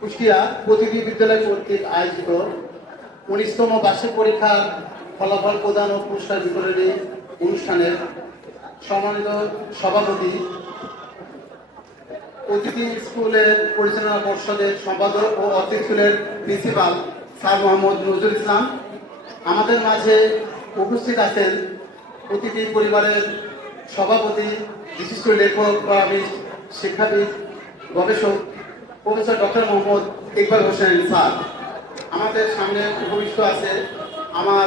কুষ্টিয়া প্রতিটি বিদ্যালয় কর্তৃক আয়োজিত 19তম বার্ষিক পরীক্ষার ফলাফল প্রদান ও পুরস্কার বিতরণী অনুষ্ঠানের সম্মানিত সভাপতি, অতিথি স্কুলের পরিচালনা পর্ষদের সম্পাদক ও অতিথি স্কুলের প্রিন্সিপাল স্যার মোহাম্মদ নজরুল ইসলাম, আমাদের মাঝে উপস্থিত আছেন অতিথি পরিবারের সভাপতি, বিশিষ্ট লেখক, শিক্ষাবিদ, গবেষক professor doctor Mohammad Iqbal Hossain sir. আমাদের সামনে উপবিষ্ট আছে আমার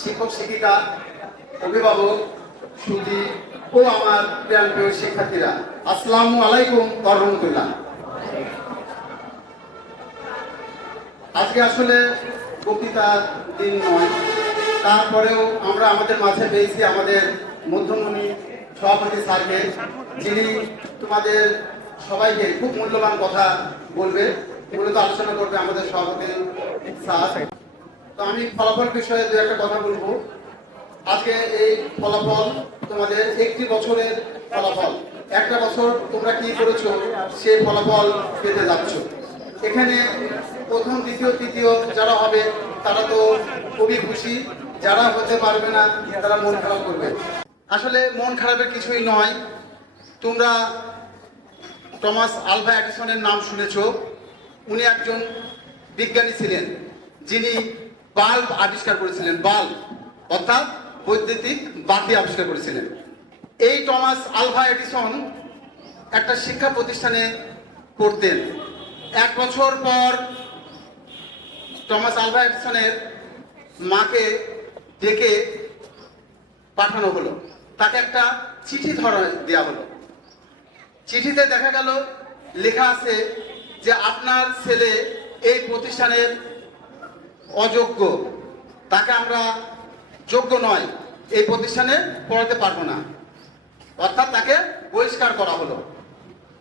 শিক্ষক শিক্ষিকা, অভিভাবক, সুধী ও আমার প্রিয় শিক্ষার্থীরা। আসসালামু আলাইকুম ওয়া রাহমাতুল্লাহ। আজকে আসলে বক্তৃতার দিন নয়, তারপরেও আমরা আমাদের মাঝে পেয়েছি আমাদের মধ্যমণি সভাপতি স্যারকে, যিনি তোমাদের সবাইকে খুব মূল্যবান কথা বলবে, মূলত আলোচনা করবে আমাদের সভাপতি স্যার। তো আমি ফলাফল বিষয়ে দু একটা কথা বলবো। আজকে এই ফলাফল তোমাদের একটি বছরের ফলাফল, একটা বছর তোমরা কি করেছো সে ফলাফল পেতে যাচ্ছ। এখানে প্রথম, দ্বিতীয়, তৃতীয় যারা হবে তারা তো খুবই খুশি, যারা হতে পারবে না তারা মন খারাপ করবে। আসলে মন খারাপের কিছুই নয়। তোমরা টমাস আলভা এডিসনের নাম শুনেছ। উনি একজন বিজ্ঞানী ছিলেন যিনি বাল্ব আবিষ্কার করেছিলেন। বাল্ব অর্থাৎ বৈদ্যুতিক বাতি আবিষ্কার করেছিলেন। এই টমাস আলভা এডিসন একটা শিক্ষা প্রতিষ্ঠানে পড়তেন। এক বছর পর টমাস আলভা এডিসনের মাকে ডেকে পাঠানো হলো, তাকে একটা চিঠি দেওয়া হলো। চিঠিতে দেখা গেল লেখা আছে যে আপনার ছেলে এই প্রতিষ্ঠানের অযোগ্য, তাকে আমরা যোগ্য নয়, এই প্রতিষ্ঠানে পড়াতে পারবো না, অর্থাৎ তাকে বহিষ্কার করা হলো।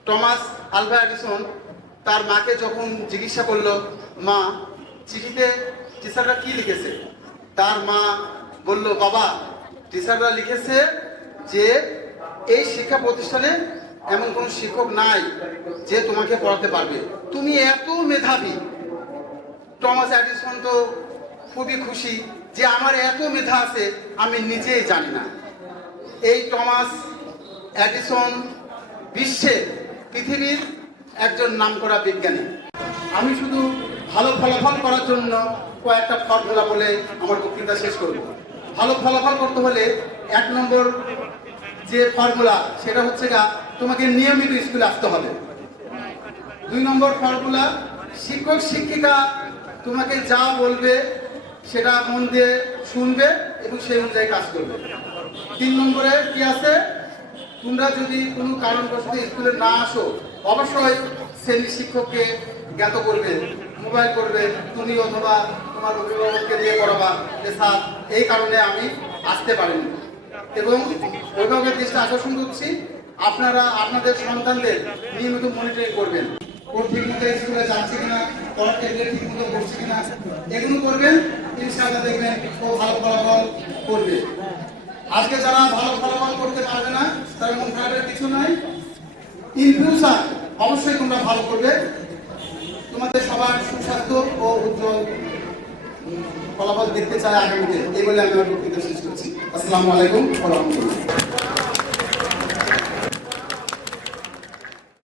টমাস আলভা এডিসন তার মাকে যখন জিজ্ঞাসা করলো, মা চিঠিতে টিচাররা কি লিখেছে, তার মা বলল, বাবা টিচাররা লিখেছে যে এই শিক্ষা প্রতিষ্ঠানে এমন কোনো শিক্ষক নাই যে তোমাকে পড়াতে পারবে, তুমি এত মেধাবী। টমাস এডিসন তো খুবই খুশি যে আমার এত মেধা আছে আমি নিজেই জানি না। এই টমাস এডিসন পৃথিবীর একজন নামকরা বিজ্ঞানী। আমি শুধু ভালো ফলাফল করার জন্য কয়েকটা ফর্মুলা বলে আমার বক্তৃতা শেষ করব। ভালো ফলাফল করতে হলে 1 নম্বর যে ফর্মুলা সেটা হচ্ছে তোমাকে নিয়মিত স্কুলে আসতে হবে। 2 নম্বর ফর্মুলা, শিক্ষক শিক্ষিকা তোমাকে যা বলবে সেটা মন দিয়ে শুনবে এবং সেই অনুযায়ী কাজ করবে। 3 নম্বরে কি আছে, তোমরা যদি কোনো কারণবশত স্কুলে না আসো অবশ্যই শ্রেণী শিক্ষককে জ্ঞাত করবে, মোবাইল করবে, তুমি অথবা তোমার অভিভাবককে দিয়ে পড়াবা যে স্যার এই কারণে আমি আসতে পারিনি। এবং অভিভাবকের দৃষ্টি আকর্ষণ করছি, আপনারা আপনাদের সন্তানদের নিয়মিত মনিটরিং করবেন, ও ঠিকমতো স্কুলে যাচ্ছে কিনা, পড়ার টেবিলে ঠিকমতো বসছে কিনা, এগুলো করবেন। ইনশাআল্লাহ দেখবেন ও ভালো ফলাফল করবে। আজকে যারা ভালো ফলাফল করতে পারবে না তারা মন খারাপের কিছু নাই, ইন ফিউচার অবশ্যই তোমরা ভালো করবে। তোমাদের সবার সুস্বাস্থ্য ও উজ্জ্বল ফলাফল দেখতে চাই আগামীতে। এই বলে আমি আমার বক্তৃতা শেষ করছি। আসসালামু আলাইকুম ওয়া রাহমাতুল্লাহ।